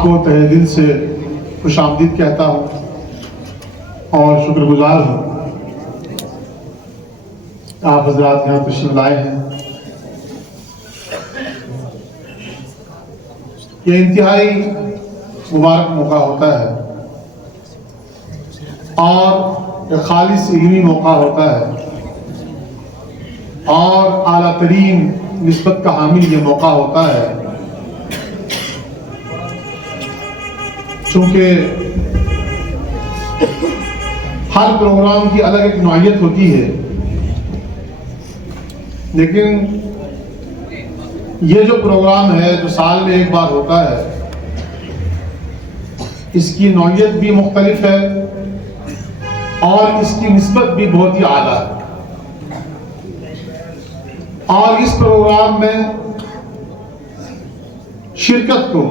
آپ کو تہہ دل سے خوش آمدید کہتا ہوں اور شکر گزار ہوں آپ حضرات یہاں تشریف لائے ہیں۔ یہ انتہائی مبارک موقع ہوتا ہے اور ایک خالص علمی موقع ہوتا ہے اور اعلیٰ ترین نسبت کا حامل یہ موقع ہوتا ہے، چونکہ ہر پروگرام کی الگ ایک نوعیت ہوتی ہے، لیکن یہ جو پروگرام ہے جو سال میں ایک بار ہوتا ہے، اس کی نوعیت بھی مختلف ہے اور اس کی نسبت بھی بہت ہی اعلیٰ ہے۔ اور اس پروگرام میں شرکت کو،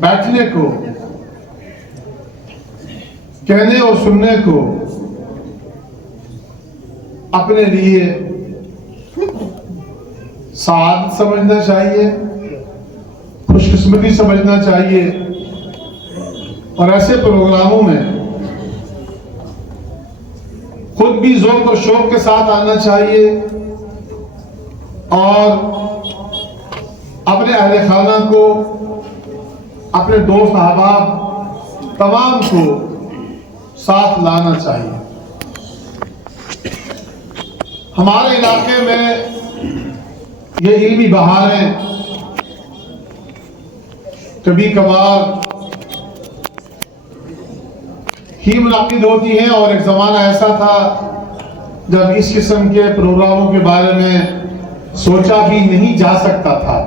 بیٹھنے کو، کہنے اور سننے کو اپنے لیے سعادت سمجھنا چاہیے، خوش قسمتی سمجھنا چاہیے، اور ایسے پروگراموں میں خود بھی ذوق اور شوق کے ساتھ آنا چاہیے اور اپنے اہل خانہ کو، اپنے دوست احباب تمام کو ساتھ لانا چاہیے۔ ہمارے علاقے میں یہ علمی بہاریں کبھی کبھار ہی منعقد ہوتی ہیں، اور ایک زمانہ ایسا تھا جب اس قسم کے پروگراموں کے بارے میں سوچا بھی نہیں جا سکتا تھا،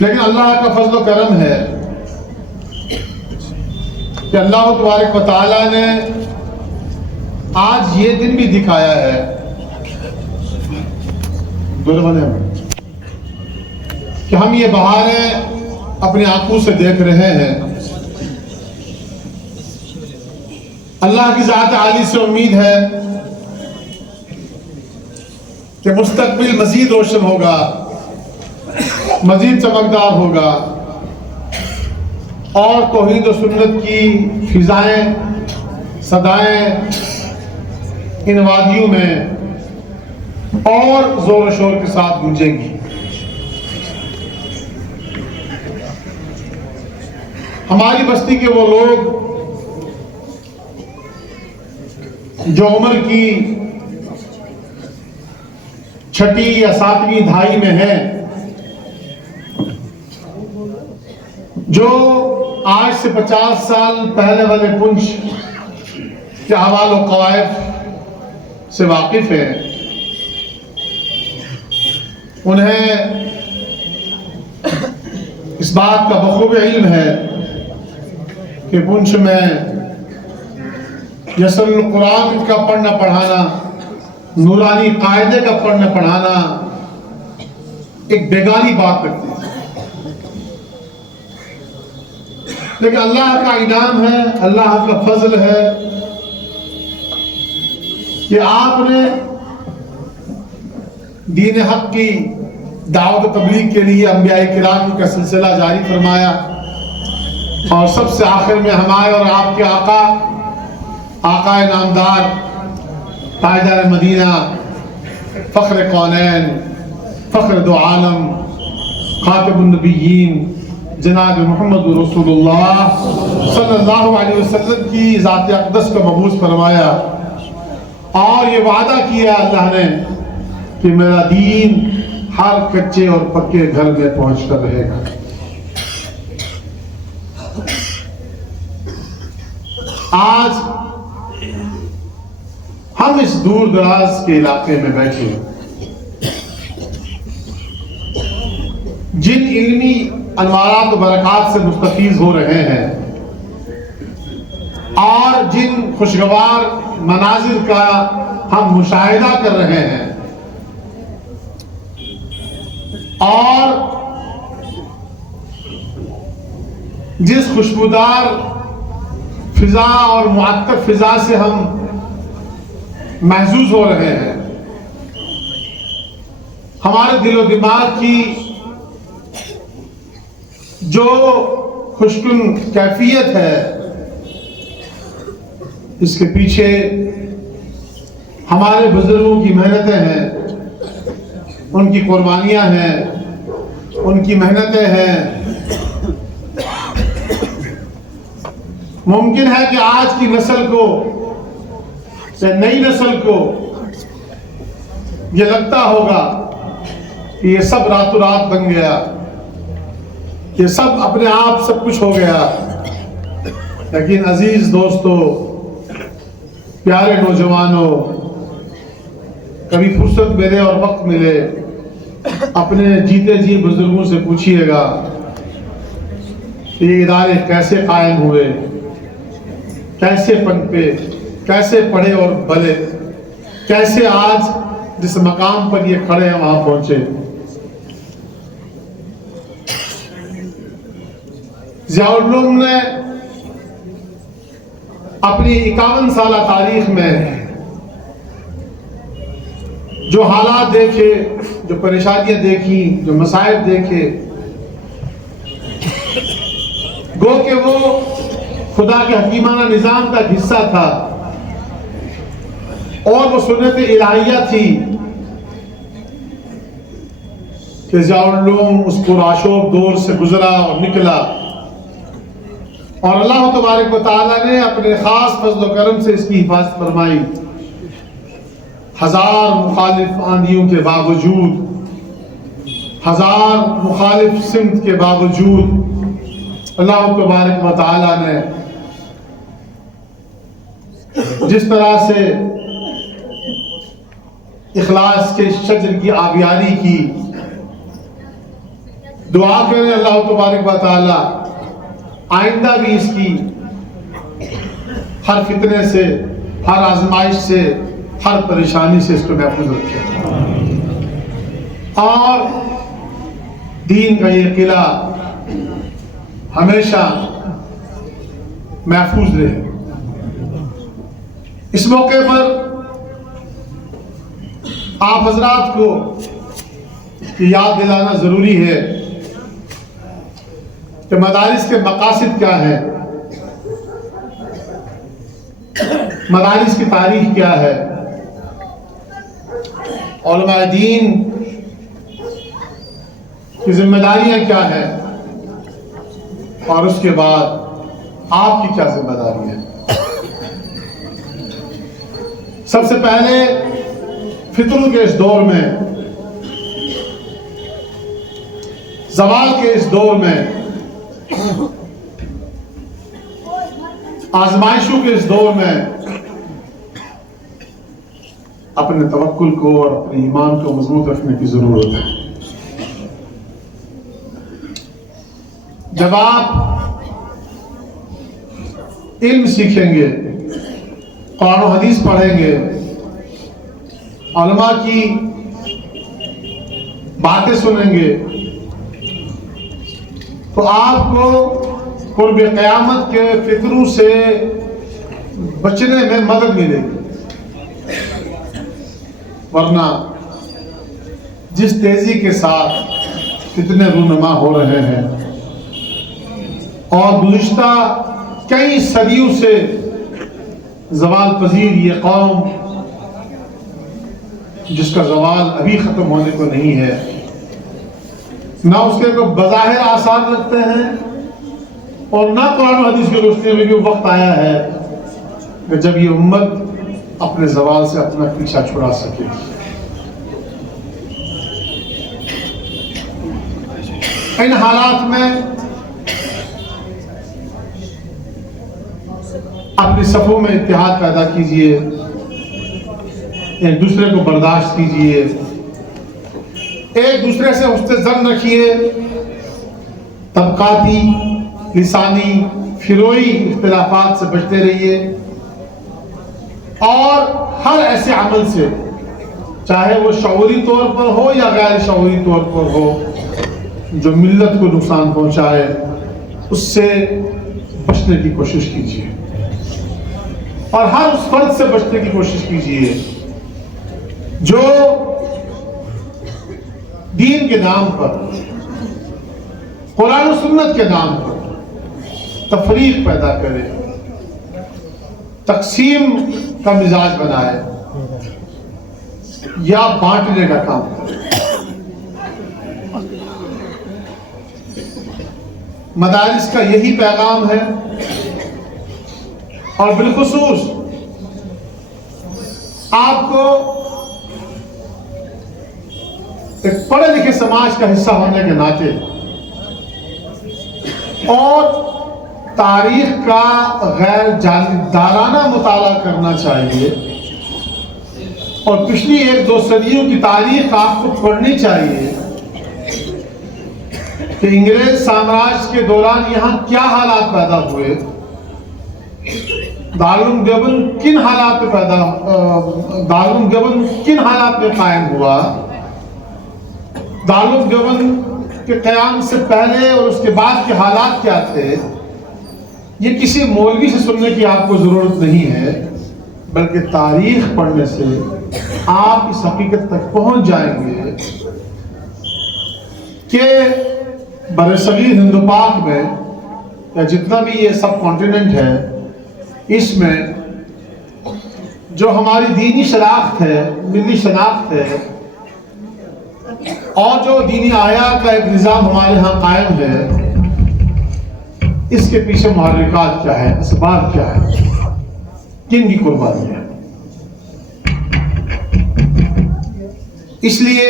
لیکن اللہ کا فضل و کرم ہے کہ اللہ تبارک و تعالیٰ نے آج یہ دن بھی دکھایا ہے کہ ہم یہ بہاریں اپنی آنکھوں سے دیکھ رہے ہیں۔ اللہ کی ذات عالی سے امید ہے کہ مستقبل مزید روشن ہوگا، مزید چمکدار ہوگا، اور توحید و سنت کی فضائیں، صدائیں ان وادیوں میں اور زور و شور کے ساتھ گونجیں گی۔ ہماری بستی کے وہ لوگ جو عمر کی 6 یا 7ویں دہائی میں ہیں، جو آج سے 50 سال پہلے والے پنچ کے احوال و قوائف سے واقف ہیں، انہیں اس بات کا بخوبی علم ہے کہ پنچ میں یسر القرآن کا پڑھنا پڑھانا، نورانی قاعدے کا پڑھنا پڑھانا ایک بیگانی بات لگتی ہے، لیکن اللہ کا انعام ہے، اللہ کا فضل ہے کہ آپ نے دین حق کی دعوت و تبلیغ کے لیے انبیاء کرام کا سلسلہ جاری فرمایا، اور سب سے آخر میں ہمارے اور آپ کے آقا نامدار، تاجدار مدینہ، فخر کونین، فخر دو عالم، خاتم النبیین جناب محمد رسول اللہ صلی اللہ علیہ وسلم کی ذات اقدس کو مبعوث فرمایا، اور یہ وعدہ کیا اللہ نے کہ میرا دین ہر کچے اور پکے گھر میں پہنچ کر رہے گا۔ آج ہم اس دور دراز کے علاقے میں بیٹھے جن علمی انوارات و برکات سے مستفیض ہو رہے ہیں اور جن خوشگوار مناظر کا ہم مشاہدہ کر رہے ہیں، اور جس خوشبودار فضا اور معطر فضا سے ہم محظوظ ہو رہے ہیں، ہمارے دل و دماغ کی جو خوشکن کیفیت ہے اس کے پیچھے ہمارے بزرگوں کی محنتیں ہیں، ان کی قربانیاں ہیں، ان کی محنتیں ہیں۔ ممکن ہے کہ آج کی نسل کو یا نئی نسل کو یہ لگتا ہوگا کہ یہ سب راتوں رات بن گیا، یہ سب اپنے آپ سب کچھ ہو گیا، لیکن عزیز دوستو، پیارے نوجوانوں، کبھی فرصت ملے اور وقت ملے اپنے جیتے جی بزرگوں سے پوچھئے گا کہ یہ ادارے کیسے قائم ہوئے، کیسے پنپے، کیسے پڑھے اور بھلے، کیسے آج جس مقام پر یہ کھڑے ہیں وہاں پہنچے۔ ضیاء العلوم نے اپنی 51 سالہ تاریخ میں جو حالات دیکھے، جو پریشانیاں دیکھی، جو مصائب دیکھے، گو کہ وہ خدا کے حکیمانہ نظام کا حصہ تھا اور وہ سنت الہیہ تھی کہ ضیاء العلوم اس پرآشوب دور سے گزرا اور نکلا، اور اللہ تبارک و تعالیٰ نے اپنے خاص فضل و کرم سے اس کی حفاظت فرمائی۔ ہزار مخالف آندھیوں کے باوجود، ہزار مخالف سمت کے باوجود اللہ تبارک و تعالیٰ نے جس طرح سے اخلاص کے شجر کی آبیاری کی، دعا کریں اللہ تبارک و تعالیٰ آئندہ بھی اس کی ہر فتنے سے، ہر آزمائش سے، ہر پریشانی سے اس کو محفوظ رکھے، اور دین کا یہ قلعہ ہمیشہ محفوظ رہے۔ اس موقع پر آپ حضرات کو یاد دلانا ضروری ہے کہ مدارس کے مقاصد کیا ہے، مدارس کی تاریخ کیا ہے، علماء دین کی ذمہ داریاں کیا ہیں، اور اس کے بعد آپ کی کیا ذمہ داری ہے۔ سب سے پہلے فتنوں کے اس دور میں، زوال کے اس دور میں، آزمائشوں کے اس دور میں اپنے توکل کو اور اپنے ایمان کو مضبوط رکھنے کی ضرورت ہے۔ جب آپ علم سیکھیں گے، قرآن و حدیث پڑھیں گے، علماء کی باتیں سنیں گے، تو آپ کو قرب قیامت کے فکروں سے بچنے میں مدد ملے گی، ورنہ جس تیزی کے ساتھ فتنے رونما ہو رہے ہیں اور گزشتہ کئی صدیوں سے زوال پذیر یہ قوم، جس کا زوال ابھی ختم ہونے کو نہیں ہے، نہ اس کے کو بظاہر آسان لگتے ہیں، اور نہ قرآن و حدیث کی روشنی میں بھی وقت آیا ہے کہ جب یہ امت اپنے زوال سے اپنا پیچھا چھڑا سکے۔ ان حالات میں اپنی صفوں میں اتحاد پیدا کیجئے، ایک دوسرے کو برداشت کیجئے، ایک دوسرے سے حسن ظن رکھیے، طبقاتی، لسانی، فروئی اختلافات سے بچتے رہیے، اور ہر ایسے عمل سے، چاہے وہ شعوری طور پر ہو یا غیر شعوری طور پر ہو، جو ملت کو نقصان پہنچائے، اس سے بچنے کی کوشش کیجیے، اور ہر اس فرد سے بچنے کی کوشش کیجیے جو دین کے نام پر قرآن و سنت کے نام پر تفریق پیدا کرے، تقسیم کا مزاج بنائے یا بانٹنے کا کام کرے۔ مدارس کا یہی پیغام ہے، اور بالخصوص آپ کو ایک پڑھے لکھے سماج کا حصہ ہونے کے ناطے اور تاریخ کا غیر جانبدارانہ مطالعہ کرنا چاہیے، اور پچھلی 1-2 صدیوں کی تاریخ آپ کو پڑھنی چاہیے کہ انگریز سامراج کے دوران یہاں کیا حالات پیدا ہوئے، دارالعلوم دیوبند کن حالات میں قائم ہوا، دارالعلوم دیوبند کے قیام سے پہلے اور اس کے بعد کے حالات کیا تھے۔ یہ کسی مولوی سے سننے کی آپ کو ضرورت نہیں ہے، بلکہ تاریخ پڑھنے سے آپ اس حقیقت تک پہنچ جائیں گے کہ برصغیر ہند و پاک میں یا جتنا بھی یہ سب کانٹیننٹ ہے، اس میں جو ہماری دینی شناخت ہے، ملی شناخت ہے، اور جو دینی آیا کا ایک نظام ہمارے ہاں قائم ہے، اس کے پیچھے محرکات کیا ہے، اسباب کیا ہے، کن کی قربانی ہے۔ اس لیے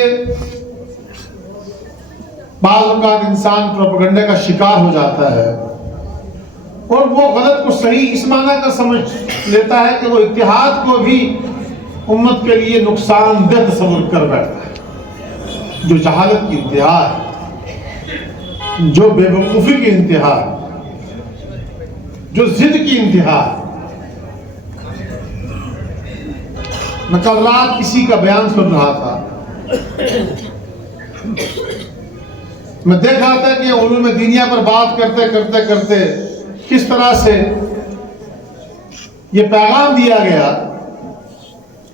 بعض اوقات انسان پروپیگنڈے کا شکار ہو جاتا ہے، اور وہ غلط کو صحیح اس معنی کا سمجھ لیتا ہے کہ وہ اتحاد کو بھی امت کے لیے نقصان دہ تصور کر بیٹھتا ہے، جو جہالت کی انتہا ہے، جو بے وقوفی کی انتہا ہے، جو ضد کی انتہا ہے۔ میں کل رات کسی کا بیان سن رہا تھا، میں دیکھ رہا تھا کہ علوم دینیہ پر بات کرتے کس طرح سے یہ پیغام دیا گیا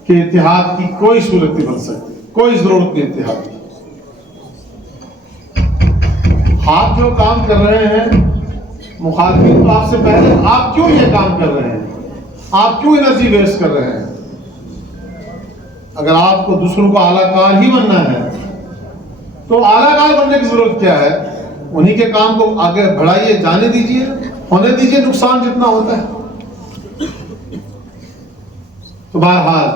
کہ اتحاد کی کوئی صورت نہیں بن سکتی، کوئی ضرورت نہیں اتحاد کی۔ آپ جو کام کر رہے ہیں مخالفین تو آپ سے پہلے، آپ کیوں یہ کام کر رہے ہیں؟ آپ کیوں انرجی ویسٹ کر رہے ہیں؟ اگر آپ کو دوسروں کو اعلیٰ کار ہی بننا ہے تو اعلیٰ کار بننے کی ضرورت کیا ہے؟ انہی کے کام کو آگے بڑھائیے، جانے دیجیے، ہونے دیجیے نقصان جتنا ہوتا ہے۔ تو بہرحال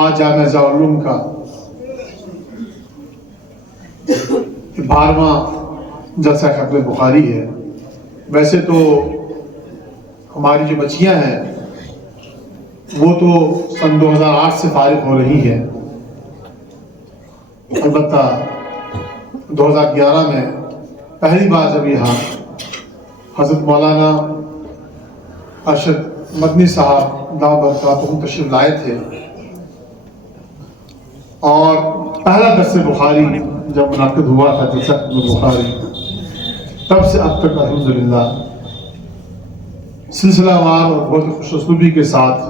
آج جامعہ ضیاءالعلوم کا 12واں جلسہ ختم بخاری ہے۔ ویسے تو ہماری جو بچیاں ہیں وہ تو سن 2008 سے فارغ ہو رہی ہیں، البتہ 2011 میں پہلی بار جب یہاں حضرت مولانا ارشد مدنی صاحب دامت برکاتہم تشریف لائے تھے، اور پہلا درس بخاری جب منعقد ہوا تھا جلسہ بخاری، تب سے اب تک الحمدللہ سلسلہ وار اور بہت خوش اسلوبی کے ساتھ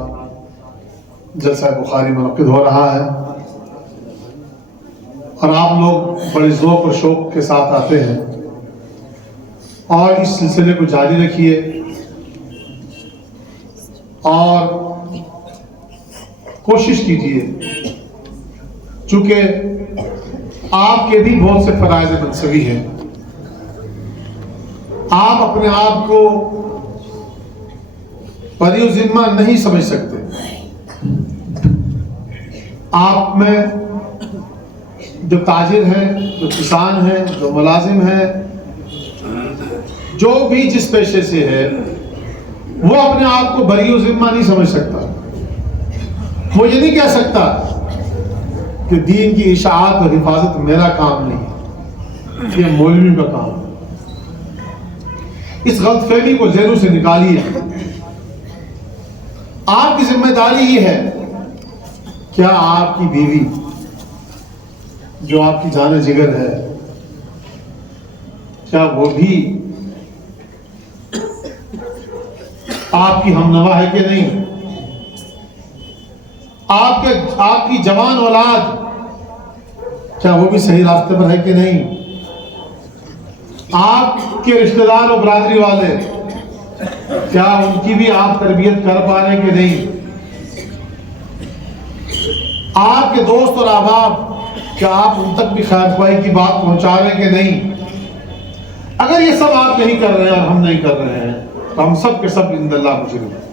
جلسہ بخاری منعقد ہو رہا ہے، اور آپ لوگ بڑے ذوق اور شوق کے ساتھ آتے ہیں، اور اس سلسلے کو جاری رکھیے، اور کوشش کیجیے، چونکہ آپ کے بھی بہت سے فرائض منصبی ہیں، آپ اپنے آپ کو بری و ذمہ نہیں سمجھ سکتے۔ آپ میں جو تاجر ہیں، جو کسان ہیں، جو ملازم ہیں، جو بھی جس پیشے سے ہے، وہ اپنے آپ کو بری و ذمہ نہیں سمجھ سکتا۔ وہ یہ نہیں کہہ سکتا کہ دین کی اشاعت اور حفاظت میرا کام نہیں، یہ مولوی کا کام ہے۔ اس غلط فہمی کو ذہنوں سے نکالیے۔ آپ کی ذمہ داری یہ ہے، کیا آپ کی بیوی جو آپ کی جان جگر ہے، کیا وہ بھی آپ کی ہمنوا ہے کہ نہیں؟ آپ کی جوان اولاد کیا وہ بھی صحیح راستے پر ہے کہ نہیں؟ آپ کے رشتہ دار اور برادری والے، کیا ان کی بھی آپ تربیت کر پا رہے ہیں کہ نہیں؟ آپ کے دوست اور احباب، کیا آپ ان تک بھی خیر خواہی کی بات پہنچا رہے ہیں کہ نہیں؟ اگر یہ سب آپ نہیں کر رہے ہیں اور ہم نہیں کر رہے ہیں تو ہم سب کے سب عند اللہ مجرم ہیں،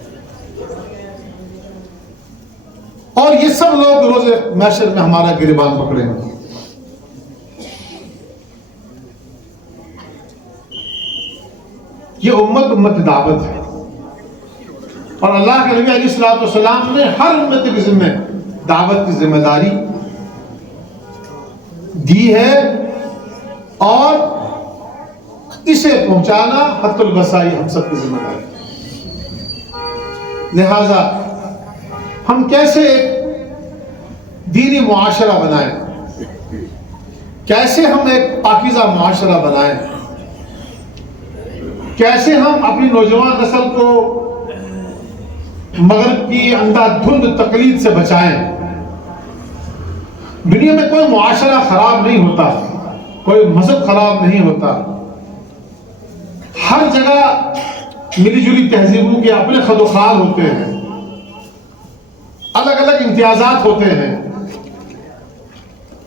اور یہ سب لوگ روز محشر میں ہمارا گریبان پکڑیں گے۔ یہ امت دعوت ہے، اور اللہ کے نبی علیہ الصلوۃ والسلام نے ہر امت کے ذمہ دعوت کی ذمہ داری دی ہے، اور اسے پہنچانا حت الوسائی ہم سب کی ذمہ داری ہے۔ لہذا ہم کیسے ایک دینی معاشرہ بنائیں، کیسے ہم ایک پاکیزہ معاشرہ بنائیں، کیسے ہم اپنی نوجوان نسل کو مغرب کی اندھا دھند تقلید سے بچائیں۔ دنیا میں کوئی معاشرہ خراب نہیں ہوتا، کوئی مذہب خراب نہیں ہوتا، ہر جگہ ملی جلی تہذیبوں کے اپنے خد و خال ہوتے ہیں، الگ الگ امتیازات ہوتے ہیں،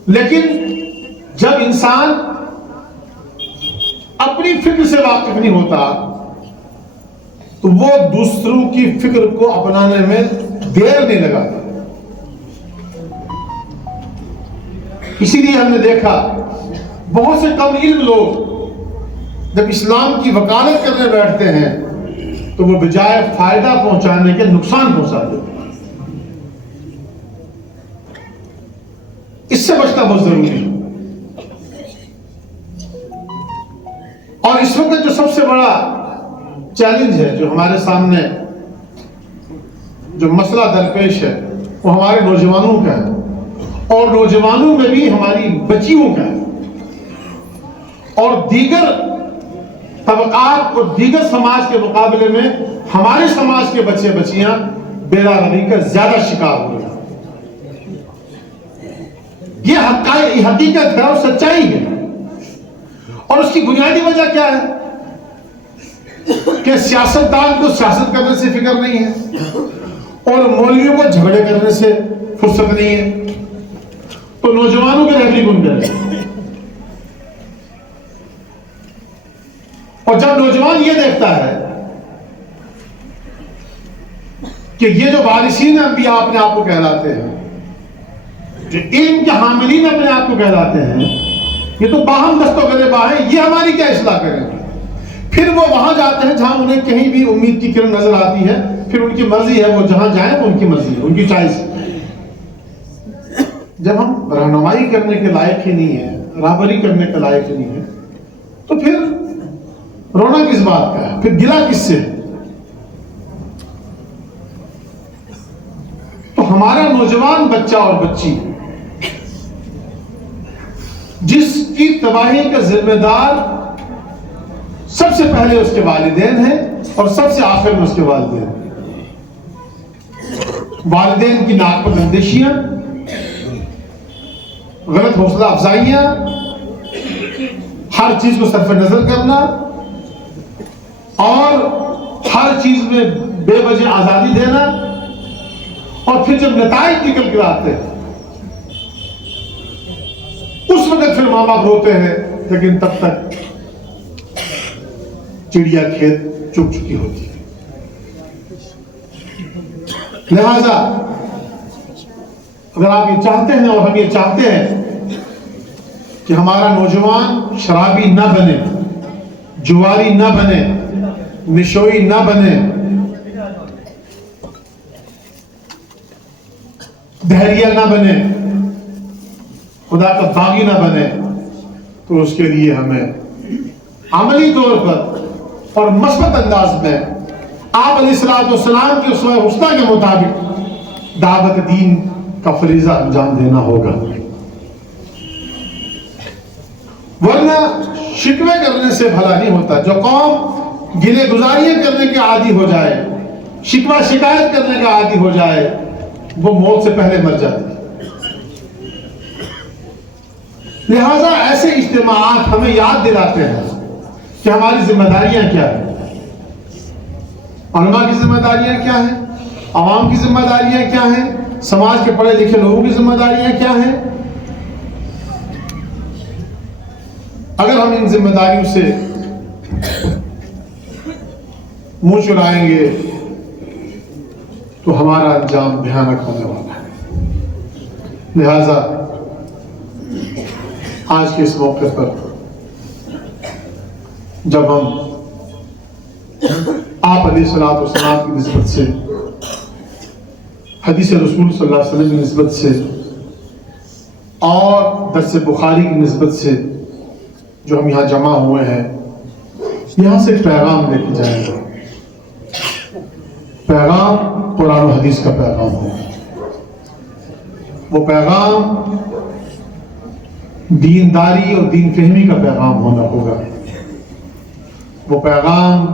لیکن جب انسان اپنی فکر سے واقف نہیں ہوتا تو وہ دوسروں کی فکر کو اپنانے میں دیر نہیں لگاتا۔ اسی لیے ہم نے دیکھا بہت سے کم علم لوگ جب اسلام کی وکالت کرنے بیٹھتے ہیں تو وہ بجائے فائدہ پہنچانے کے نقصان پہنچا دیتے ہیں۔ اس سے بچنا بہت ضروری ہے۔ اور اس وقت جو سب سے بڑا چیلنج ہے، جو ہمارے سامنے جو مسئلہ درپیش ہے، وہ ہمارے نوجوانوں کا ہے، اور نوجوانوں میں بھی ہماری بچیوں کا ہے، اور دیگر طبقات اور دیگر سماج کے مقابلے میں ہمارے سماج کے بچے بچیاں بیداری کا زیادہ شکار ہو رہے ہیں۔ یہ حقیقت ہے اور سچائی ہے، اور اس کی بنیادی وجہ کیا ہے کہ سیاستدان کو سیاست کرنے سے فکر نہیں ہے، اور مولویوں کو جھگڑے کرنے سے فرصت نہیں ہے، تو نوجوانوں کے رہبری کون کرے؟ اور جب نوجوان یہ دیکھتا ہے کہ یہ جو وارثین انبیاء اپنے آپ کو کہلاتے ہیں، جو علم کے حاملین اپنے آپ کو کہلاتے ہیں، یہ تو باہم دست و غریبہ ہیں، یہ ہماری کیا اصلاح کریں گے؟ پھر وہ وہاں جاتے ہیں جہاں انہیں کہیں بھی امید کی کرن نظر آتی ہے، پھر ان کی مرضی ہے، وہ جہاں جائیں وہ ان کی مرضی ہے، ان کی چوائس ہے۔ جب ہم رہنمائی کرنے کے لائق ہی نہیں ہے، رہبری کرنے کے لائق ہی نہیں ہے، تو پھر رونا کس بات کا ہے؟ پھر گلا کس سے؟ تو ہمارا نوجوان بچہ اور بچی جس کی تباہی کا ذمہ دار سب سے پہلے اس کے والدین ہیں، اور سب سے آخر میں اس کے والدین۔ والدین کی ناقص اندیشیاں، غلط حوصلہ افزائیاں، ہر چیز کو صرف نظر کرنا، اور ہر چیز میں بے وجہ آزادی دینا، اور پھر جب نتائج نکل کر آتے ہیں اس وقت پھر ماں باپ روتے ہیں، لیکن تب تک چڑیا کھیت چگ چکی ہوتی ہے۔ لہذا اگر آپ یہ چاہتے ہیں اور ہم یہ چاہتے ہیں کہ ہمارا نوجوان شرابی نہ بنے، جواری نہ بنے، نشوئی نہ بنے، دہریہ نہ بنے، خدا کا باغی نہ بنے، تو اس کے لیے ہمیں عملی طور پر اور مثبت انداز میں آپ علیہ السلام کی اسوہ حسنہ کے مطابق دعوت دین کا فریضہ انجام دینا ہوگا، ورنہ شکوے کرنے سے بھلا نہیں ہوتا۔ جو قوم گلے گزاریاں کرنے کے عادی ہو جائے، شکوہ شکایت کرنے کا عادی ہو جائے، وہ موت سے پہلے مر جاتی ہے۔ لہذا ایسے اجتماعات ہمیں یاد دلاتے ہیں کہ ہماری ذمہ داریاں کیا ہیں، علماء کی ذمہ داریاں کیا ہیں، عوام کی ذمہ داریاں کیا ہیں، سماج کے پڑھے لکھے لوگوں کی ذمہ داریاں کیا ہیں. اگر ہم ان ذمہ داریوں سے منہ چڑائیں گے تو ہمارا انجام بھیانک ہونے والا ہے. لہذا آج کے اس موقع پر جب ہم آپ علیہ الصلوۃ والسلام کی نسبت سے، حدیث رسول صلی اللہ علیہ وسلم کی نسبت سے اور درس بخاری کی نسبت سے جو ہم یہاں جمع ہوئے ہیں، یہاں سے ایک پیغام لے کے جائیں گے. پیغام قرآن و حدیث کا پیغام ہوگا. وہ پیغام دینداری اور دین فہمی کا پیغام ہونا ہوگا. وہ پیغام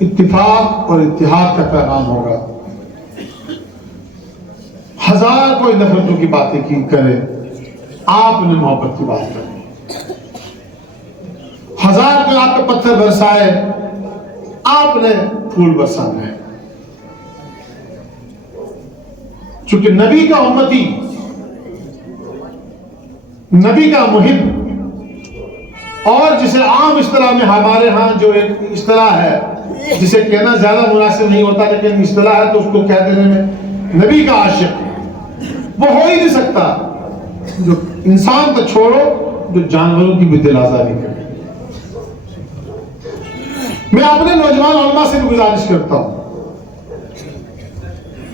اتفاق اور اتحاد کا پیغام ہوگا. ہزار کوئی نفرتوں کی باتیں کی کرے، آپ نے محبت کی بات کریں. ہزار کوئی آپ پہ پتھر برسائے، آپ نے پھول برسانا ہے. چونکہ نبی کا امتی، نبی کا محب، اور جسے عام اصطلاح میں ہمارے ہاں جو ایک اصطلاح ہے جسے کہنا زیادہ مناسب نہیں ہوتا لیکن اصطلاح ہے تو اس کو کہہ دینے میں نبی کا عاشق، وہ ہو ہی نہیں سکتا جو انسان تو چھوڑو جو جانوروں کی بھی دل آزاری کرے. میں اپنے نوجوان علماء سے بھی گزارش کرتا ہوں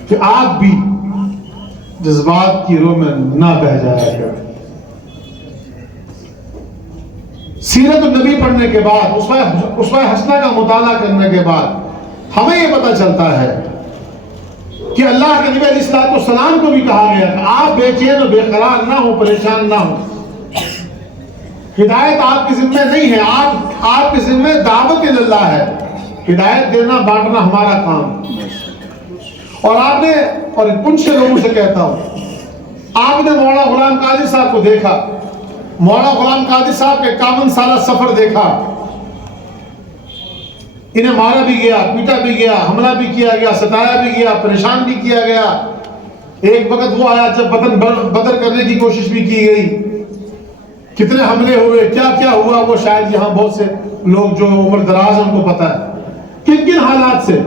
کہ آپ بھی جذبات کی رو میں نہ بہ جایا کریں. سیرت النبی پڑھنے کے بعد، اسوہ حسنہ کا مطالعہ کرنے کے بعد ہمیں یہ پتہ چلتا ہے کہ اللہ کے نبی علیہ السلام کو بھی کہا گیا کہ آپ بے چین و بے قرار نہ ہو، پریشان نہ ہو. ہدایت آپ کے ذمہ نہیں ہے، آپ کے ذمہ دعوت اللہ ہے. ہدایت دینا بانٹنا ہمارا کام. اور آپ نے، اور ان سے لوگوں سے کہتا ہوں، آپ نے مولانا غلام قادری صاحب کو دیکھا، مولانا غلام قادری صاحب کے 51 سالہ سفر دیکھا. انہیں مارا بھی گیا، پیٹا بھی گیا، حملہ بھی کیا گیا، ستایا بھی گیا، پریشان بھی کیا گیا. ایک وقت وہ آیا جب بدر کرنے کی کوشش بھی کی گئی. کتنے حملے ہوئے، کیا کیا ہوا، وہ شاید یہاں بہت سے لوگ جو عمر دراز ہیں ان کو پتہ ہے کن کن حالات سے.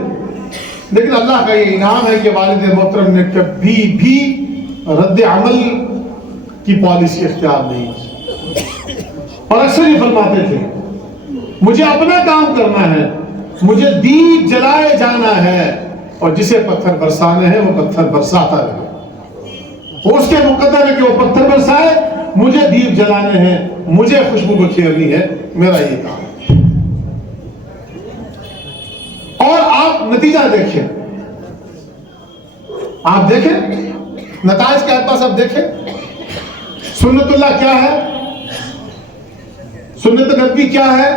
لیکن اللہ کا یہ انعام ہے کہ والد محترم نے کبھی بھی رد عمل کی پالیسی اختیار نہیں. اور اکثر یہ فرماتے تھے مجھے اپنا کام کرنا ہے، مجھے دیپ جلائے جانا ہے، اور جسے پتھر برسانے ہیں وہ پتھر برساتا رہے. اس کے مقدر ہے کہ وہ پتھر برسائے، مجھے دیپ جلانے ہیں، مجھے خوشبو بکھیرنی ہے، میرا یہ کام. اور آپ نتیجہ دیکھیں، آپ دیکھیں نتائج کے پاس. آپ دیکھیں سنت اللہ کیا ہے، سنت نبی کیا ہے.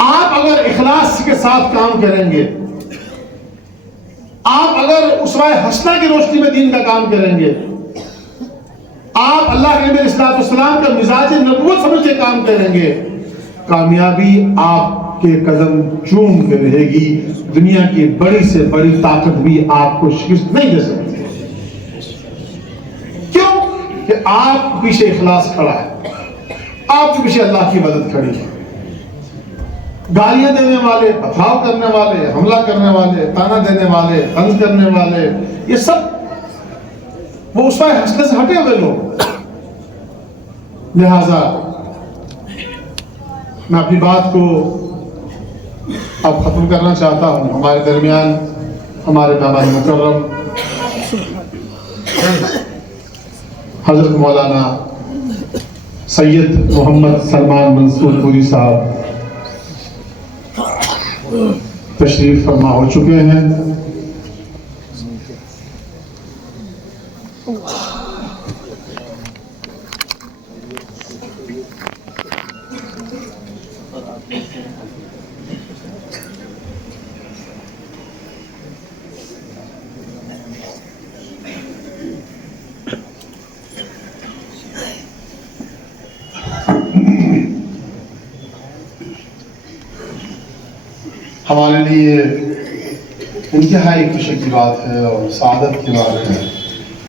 آپ اگر اخلاص کے ساتھ کام کریں گے، آپ اگر اسوہ حسنہ کی روشنی میں دین کا کام کریں گے، آپ اللہ کے نبی علیہ السلام کا مزاج نبوت سمجھ کے کام کریں گے، کامیابی آپ کے قدم چوم کے رہے گی. دنیا کی بڑی سے بڑی طاقت بھی آپ کو شکست نہیں دے سکتی. کیوں کہ آپ پیچھے اخلاص کھڑا ہے، آپ کے پیچھے اللہ کی مدد کھڑی ہے. گالیاں دینے والے، پتھراؤ کرنے والے، حملہ کرنے والے، تانا دینے والے، طنز کرنے والے، یہ سب وہ اسوہ حسنہ سے ہٹے ہوئے لوگ. لہذا میں اپنی بات کو اب ختم کرنا چاہتا ہوں. ہمارے درمیان ہمارے مہمان مکرم حضرت مولانا سید محمد سلمان منصور پوری صاحب تشریف فرما ہو چکے ہیں. ہمارے لیے انتہائی خوشی کی بات ہے اور سعادت کی بات ہے